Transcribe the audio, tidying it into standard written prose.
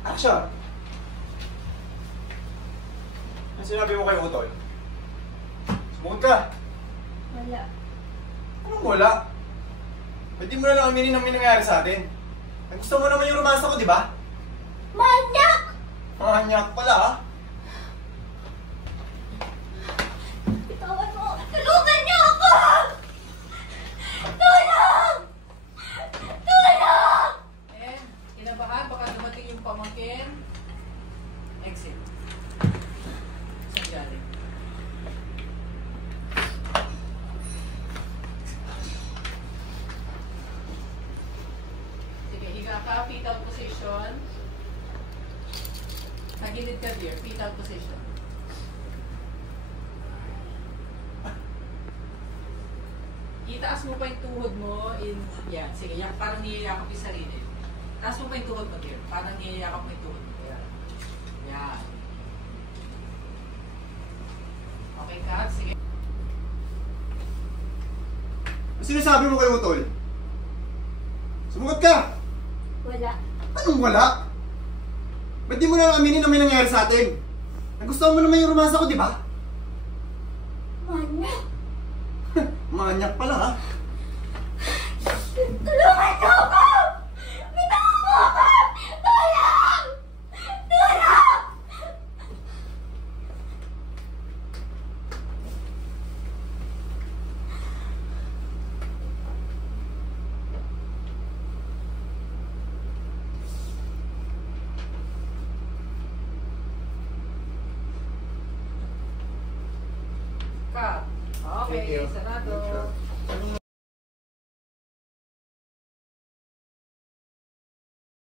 Action! Ano sinabi mo kay Utol? Sumunod ka! Wala. Anong wala? Pwede mo na lang aminin ang may nangyari sa atin. Ang gusto mo naman yung romansa ko, di ba? Manyak! Manyak pala, ha? Bitawan mo! Tulungan niyo ako! Tulong! Tulong! And, kinabahan, baka dumating yung pamangkin. Exit. Sadyali. Sige, higa ka, fetal position. Tagilid ka, dear, fetal position. Itaas mo pa yung tuhod mo in, yan, sige, yan, parang niyayakap yung sarili. Taas mo pa yung tuhod mo, dear, parang niyayakap mo yung tuhod mo. Yan. Yan. Okay ka? Sige. Ano sinasabi mo kay Utol? Sumunod ka! Wala. Anong wala? Ba't di mo na lang aminin ang may nangyari sa atin? Nagustuhan mo naman yung romansa ko, di ba? Manyak! Manyak pala, ha? Tulungan niyo ako! Bitawan mo ako! Tulong! Tulong! Ka. Okay, Thank you. sarado.